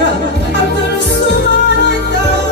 I've done so much.